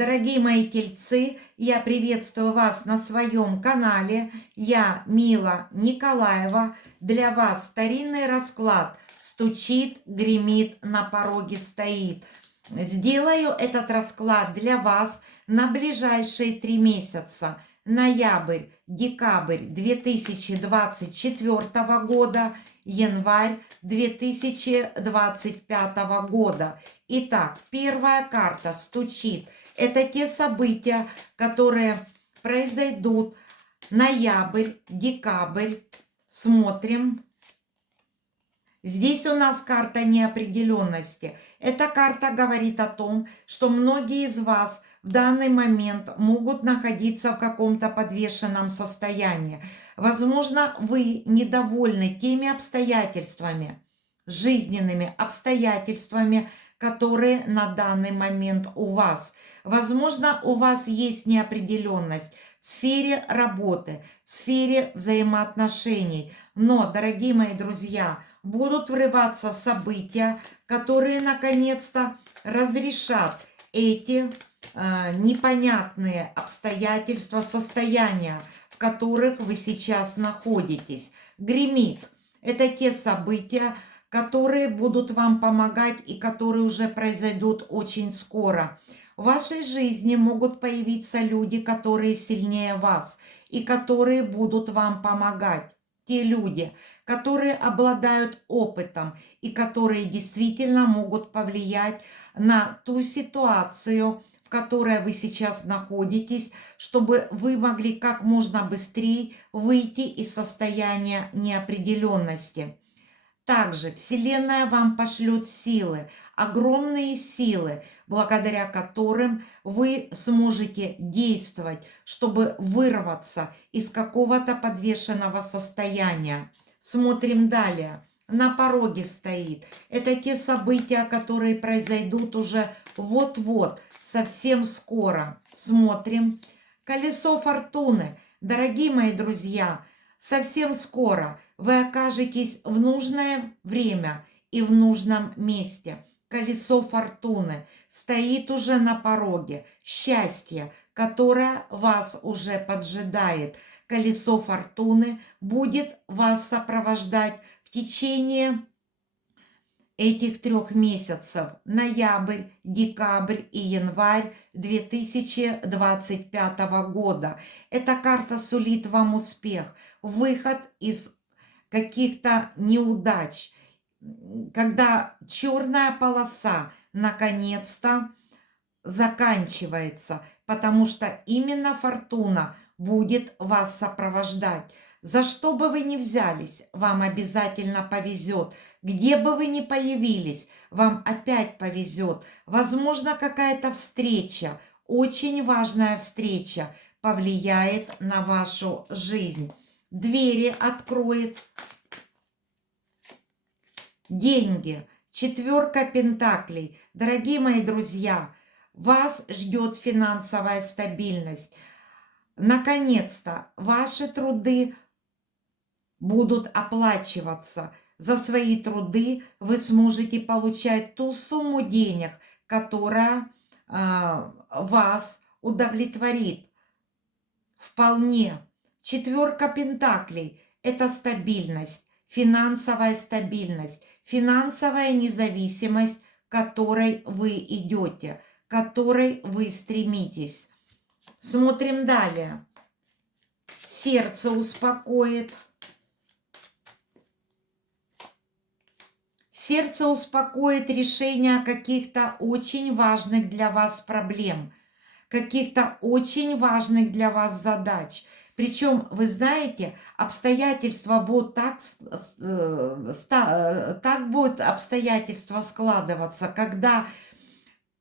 Дорогие мои тельцы, я приветствую вас на своем канале. Я Мила Николаева. Для вас старинный расклад «Стучит, гремит, на пороге стоит». Сделаю этот расклад для вас на ближайшие 3 месяца. Ноябрь, декабрь 2024 года, январь 2025 года. Итак, первая карта «Стучит». Это те события, которые произойдут ноябрь, декабрь. Смотрим. Здесь у нас карта неопределенности. Эта карта говорит о том, что многие из вас в данный момент могут находиться в каком-то подвешенном состоянии. Возможно, вы недовольны теми обстоятельствами, жизненными обстоятельствами, которые на данный момент у вас. Возможно, у вас есть неопределенность в сфере работы, в сфере взаимоотношений. Но, дорогие мои друзья, будут врываться события, которые наконец-то разрешат эти непонятные обстоятельства, состояния, в которых вы сейчас находитесь. Гремит. Это те события, которые будут вам помогать и которые уже произойдут очень скоро. В вашей жизни могут появиться люди, которые сильнее вас и которые будут вам помогать. Те люди, которые обладают опытом и которые действительно могут повлиять на ту ситуацию, в которой вы сейчас находитесь, чтобы вы могли как можно быстрее выйти из состояния неопределенности. Также Вселенная вам пошлет силы, огромные силы, благодаря которым вы сможете действовать, чтобы вырваться из какого-то подвешенного состояния. Смотрим далее. На пороге стоит. Это те события, которые произойдут уже вот-вот, совсем скоро. Смотрим. Колесо фортуны. Дорогие мои друзья, совсем скоро вы окажетесь в нужное время и в нужном месте. Колесо фортуны стоит уже на пороге. Счастье, которое вас уже поджидает. Колесо фортуны будет вас сопровождать в течение этих 3 месяцев. Ноябрь, декабрь и январь 2025 года. Эта карта сулит вам успех, выход из каких-то неудач, когда черная полоса наконец-то заканчивается, потому что именно фортуна будет вас сопровождать. За что бы вы ни взялись, вам обязательно повезет. Где бы вы ни появились, вам опять повезет. Возможно, какая-то встреча, очень важная встреча, повлияет на вашу жизнь. Двери откроет. Деньги. 4 пентаклей. Дорогие мои друзья, вас ждет финансовая стабильность. Наконец-то ваши труды будут оплачиваться. За свои труды вы сможете получать ту сумму денег, которая вас удовлетворит. Вполне. 4 пентаклей – это стабильность, финансовая стабильность, финансовая независимость, к которой вы идете, к которой вы стремитесь. Смотрим далее. Сердце успокоит. Сердце успокоит решение каких-то очень важных для вас проблем, каких-то очень важных для вас задач. Причем, вы знаете, обстоятельства будут так будут обстоятельства складываться, когда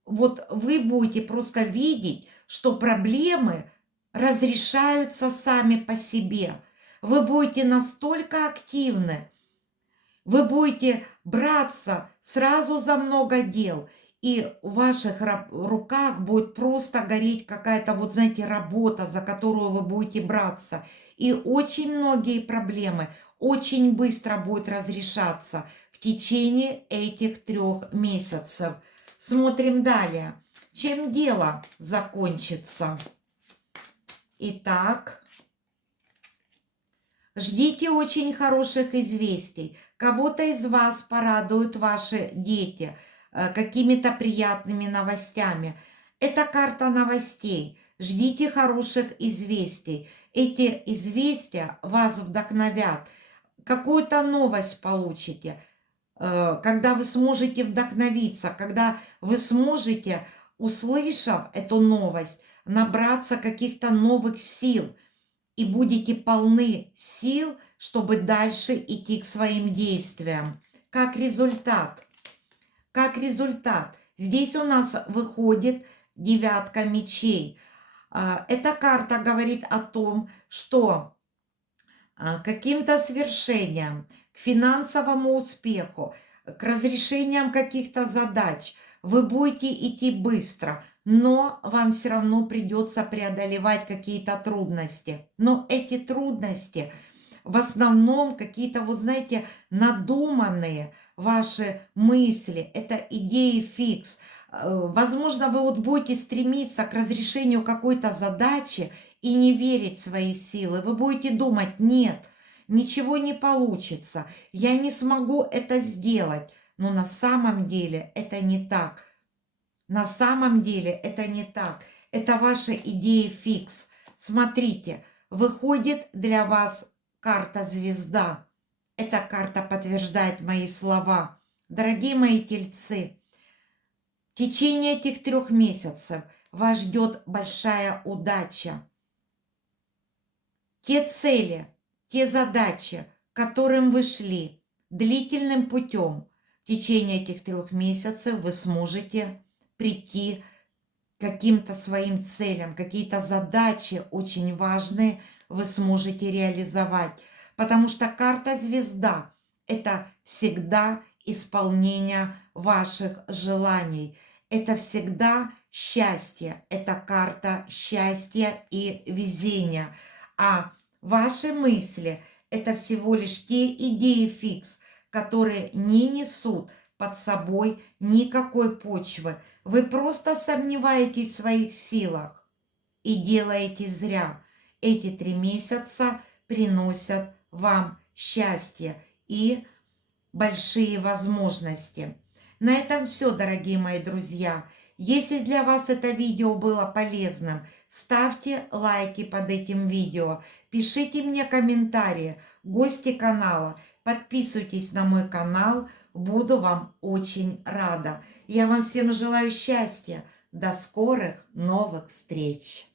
вот вы будете просто видеть, что проблемы разрешаются сами по себе. Вы будете настолько активны, вы будете браться сразу за много дел, и в ваших руках будет просто гореть какая-то, вот знаете, работа, за которую вы будете браться. И очень многие проблемы очень быстро будут разрешаться в течение этих 3 месяцев. Смотрим далее. чем дело закончится. Итак, ждите очень хороших известий. Кого-то из вас порадуют ваши дети какими-то приятными новостями. Это карта новостей. Ждите хороших известий. Эти известия вас вдохновят. Какую-то новость получите, когда вы сможете вдохновиться, когда вы сможете, услышав эту новость, набраться каких-то новых сил и будете полны сил, чтобы дальше идти к своим действиям. Как результат, здесь у нас выходит девятка мечей. Эта карта говорит о том, что каким-то свершениям, к финансовому успеху, к разрешениям каких-то задач вы будете идти быстро, но вам все равно придется преодолевать какие-то трудности. Но эти трудности в основном какие-то, вот знаете, надуманные ваши мысли, это идеи фикс. Возможно, вы вот будете стремиться к разрешению какой-то задачи и не верить в свои силы. Вы будете думать, нет, ничего не получится, я не смогу это сделать. Но на самом деле это не так. На самом деле это не так. Это ваши идеи фикс. Смотрите, выходит для вас карта звезда. Эта карта подтверждает мои слова. Дорогие мои тельцы, в течение этих 3 месяцев вас ждет большая удача. Те цели, те задачи, к которым вы шли длительным путем, в течение этих 3 месяцев вы сможете прийти к каким-то своим целям, какие-то задачи очень важные вы сможете реализовать. Потому что карта звезда – это всегда исполнение ваших желаний. Это всегда счастье, это карта счастья и везения. А ваши мысли – это всего лишь те идеи фикс, которые не несут под собой никакой почвы. Вы просто сомневаетесь в своих силах и делаете зря. Эти 3 месяца приносят вам счастье и большие возможности. На этом все, дорогие мои друзья. Если для вас это видео было полезным, ставьте лайки под этим видео, пишите мне комментарии, гости канала, подписывайтесь на мой канал, буду вам очень рада. Я вам всем желаю счастья, до скорых новых встреч!